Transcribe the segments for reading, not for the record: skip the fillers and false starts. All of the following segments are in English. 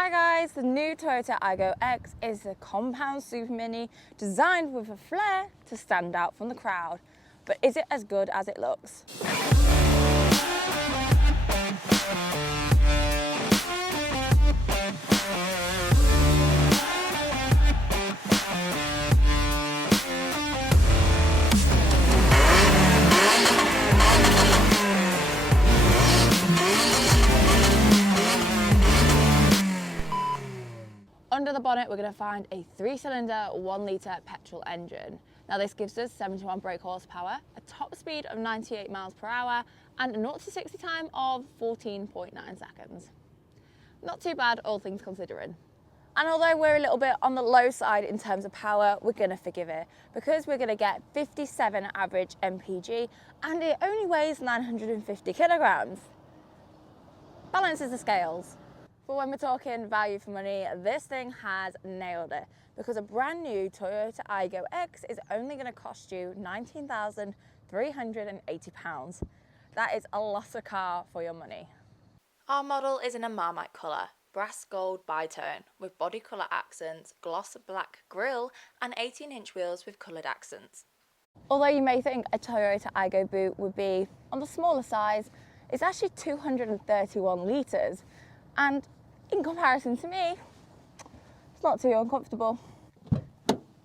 Hi guys, the new Toyota Aygo X is a compound Supermini designed with a flair to stand out from the crowd. But is it as good as it looks? Under the bonnet, we're going to find a 3-cylinder, 1-litre petrol engine. Now this gives us 71 brake horsepower, a top speed of 98 miles per hour, and a 0 to 60 time of 14.9 seconds. Not too bad, all things considering. And although we're a little bit on the low side in terms of power, we're going to forgive it, because we're going to get 57 average mpg, and it only weighs 950 kilograms. Balances the scales. But when we're talking value for money, this thing has nailed it, because a brand new Toyota Aygo X is only going to cost you £19,380. That is a lot of car for your money. Our model is in a Marmite colour, brass gold bitone, with body colour accents, gloss black grille and 18-inch wheels with coloured accents. Although you may think a Toyota Aygo boot would be on the smaller size, it's actually 231 litres, and in comparison to me, it's not too uncomfortable.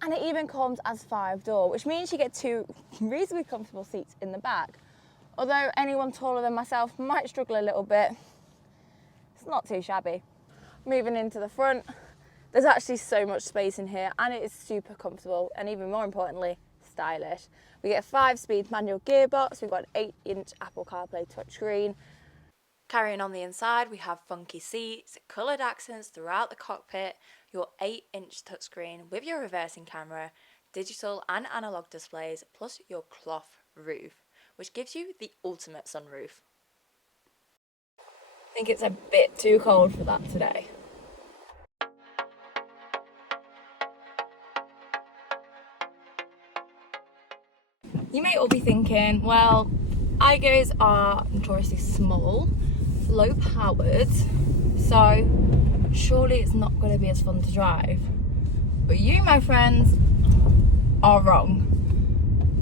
And it even comes as 5-door, which means you get 2 reasonably comfortable seats in the back. Although anyone taller than myself might struggle a little bit, it's not too shabby. Moving into the front, there's actually so much space in here, and it is super comfortable, and even more importantly, stylish. We get a 5-speed manual gearbox, we've got an 8-inch Apple CarPlay touchscreen. Carrying on the inside, we have funky seats, coloured accents throughout the cockpit, your 8-inch touchscreen with your reversing camera, digital and analogue displays, plus your cloth roof, which gives you the ultimate sunroof. I think it's a bit too cold for that today. You may all be thinking, well, Aygos are notoriously small, low powered, so surely it's not going to be as fun to drive. But you, my friends, are wrong.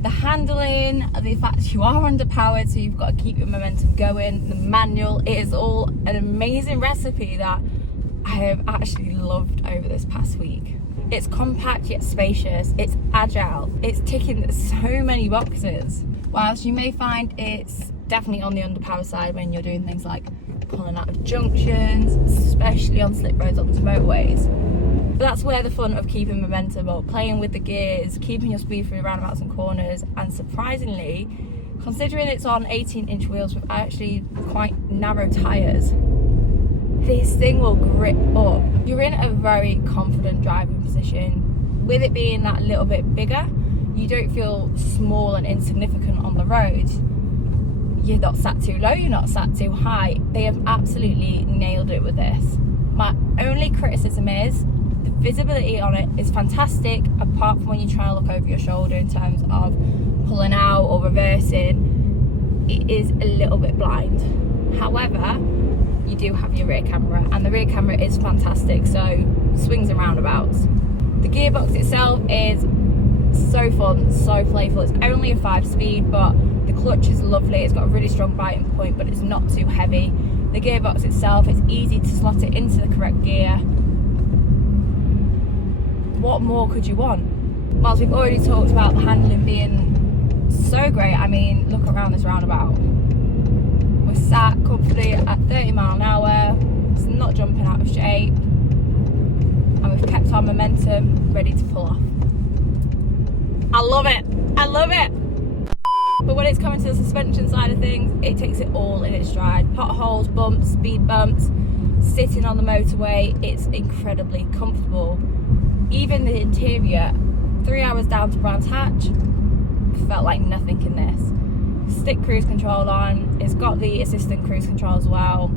The handling, the fact you are underpowered, so you've got to keep your momentum going, the manual, it is all an amazing recipe that I have actually loved over this past week. It's compact yet spacious, it's agile, it's ticking so many boxes. Whilst you may find it's definitely on the underpower side when you're doing things like pulling out of junctions, especially on slip roads onto motorways. But that's where the fun of keeping momentum up, playing with the gears, keeping your speed through roundabouts and corners, and surprisingly, considering it's on 18-inch wheels with actually quite narrow tyres, this thing will grip up. You're in a very confident driving position. With it being that little bit bigger, you don't feel small and insignificant on the road. You're not sat too low, you're not sat too high. They have absolutely nailed it with this. My only criticism is the visibility on it is fantastic, apart from when you try and look over your shoulder in terms of pulling out or reversing. It is a little bit blind. However, you do have your rear camera, and the rear camera is fantastic, so swings and roundabouts. The gearbox itself is so fun, so playful. It's only a 5-speed, but the clutch is lovely. It's got a really strong biting point, but it's not too heavy. The gearbox itself, it's easy to slot it into the correct gear. What more could you want? Whilst we've already talked about the handling being so great, I mean, look around this roundabout. We're sat comfortably at 30 miles an hour, it's not jumping out of shape, and we've kept our momentum ready to pull off. I love it, I love it! But when it's coming to the suspension side of things, it takes it all in its stride. Potholes, bumps, speed bumps, sitting on the motorway, it's incredibly comfortable. Even the interior, 3 hours down to Brands Hatch, felt like nothing in this. Stick cruise control on, it's got the assistant cruise control as well.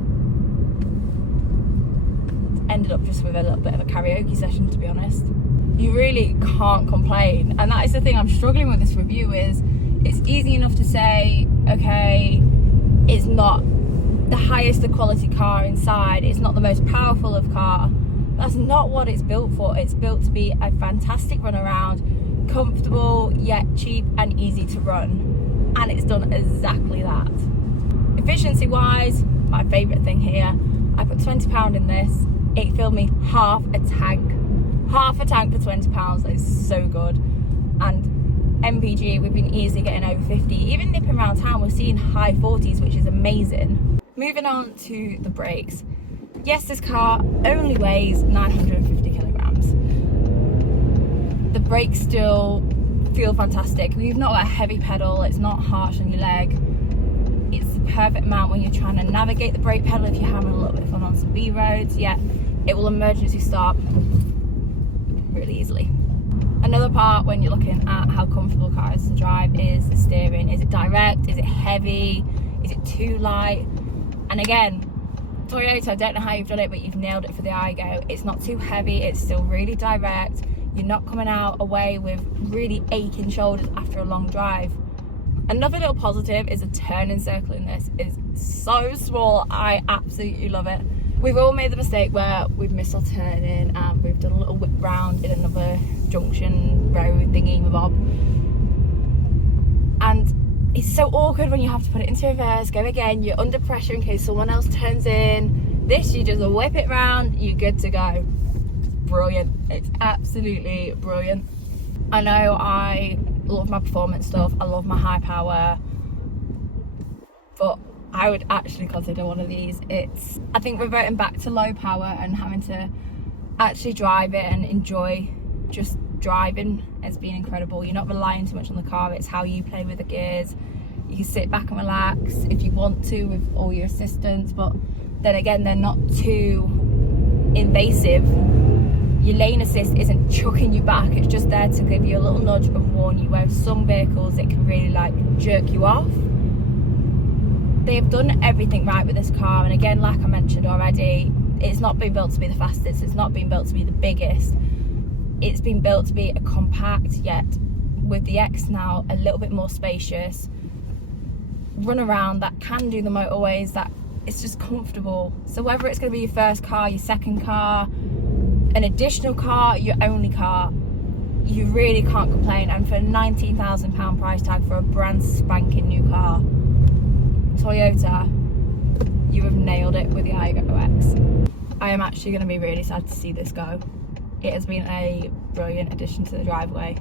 Ended up just with a little bit of a karaoke session, to be honest. You really can't complain, and that is the thing I'm struggling with this review is it's easy enough to say, okay, it's not the highest quality car inside. It's not the most powerful of car. That's not what it's built for. It's built to be a fantastic runaround, comfortable yet cheap and easy to run, and it's done exactly that. Efficiency wise, my favourite thing here, I put £20 in this. It filled me half a tank for £20. That is so good. And MPG, we've been easily getting over 50. Even nipping around town, we're seeing high 40s, which is amazing. Moving on to the brakes. Yes, this car only weighs 950 kilograms. The brakes still feel fantastic. We've not got a heavy pedal, it's not harsh on your leg. It's the perfect amount when you're trying to navigate the brake pedal if you're having a little bit of fun on some B roads. Yeah, it will emergency stop really easily. Another part when you're looking at how comfortable a car is to drive is the steering. Is it direct? Is it heavy? Is it too light? And again, Toyota, I don't know how you've done it, but you've nailed it for the Aygo. It's not too heavy, it's still really direct. You're not coming out away with really aching shoulders after a long drive. Another little positive is a turning circle in this is so small. I absolutely love it. We've all made the mistake where we've missed our turning and we've done a little whip round in another junction road thingy bob. And it's so awkward when you have to put it into reverse, go again, you're under pressure in case someone else turns in. This, you just whip it round, you're good to go. Brilliant. It's absolutely brilliant. I know I love my performance stuff, I love my high power, but I would actually consider one of these. I think reverting back to low power and having to actually drive it and enjoy just driving has been incredible. You're not relying too much on the car, it's how you play with the gears. You can sit back and relax if you want to with all your assistance, but then again, they're not too invasive. Your lane assist isn't chucking you back, it's just there to give you a little nudge and warn you, where some vehicles it can really like jerk you off. They have done everything right with this car, and again, like I mentioned already, it's not been built to be the fastest, it's not been built to be the biggest. It's been built to be a compact, yet with the X now a little bit more spacious, run around that can do the motorways, that it's just comfortable. So whether it's going to be your first car, your second car, an additional car, your only car, you really can't complain. And for a £19,000 price tag for a brand spanking new car, Toyota, you have nailed it with the Aygo X. I am actually going to be really sad to see this go. It has been a brilliant addition to the driveway.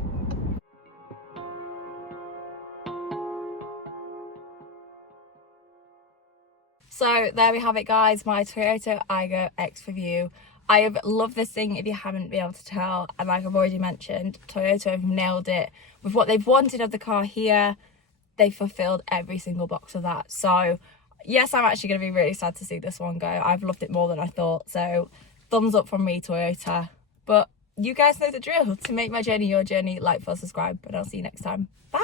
So there we have it, guys, my Toyota Aygo X review. I have loved this thing, if you haven't been able to tell, and like I've already mentioned, Toyota have nailed it with what they've wanted of the car here. They fulfilled every single box of that. So yes, I'm actually going to be really sad to see this one go. I've loved it more than I thought, so thumbs up from me, Toyota. But you guys know the drill. To make my journey your journey, like, follow, subscribe, and I'll see you next time. Bye.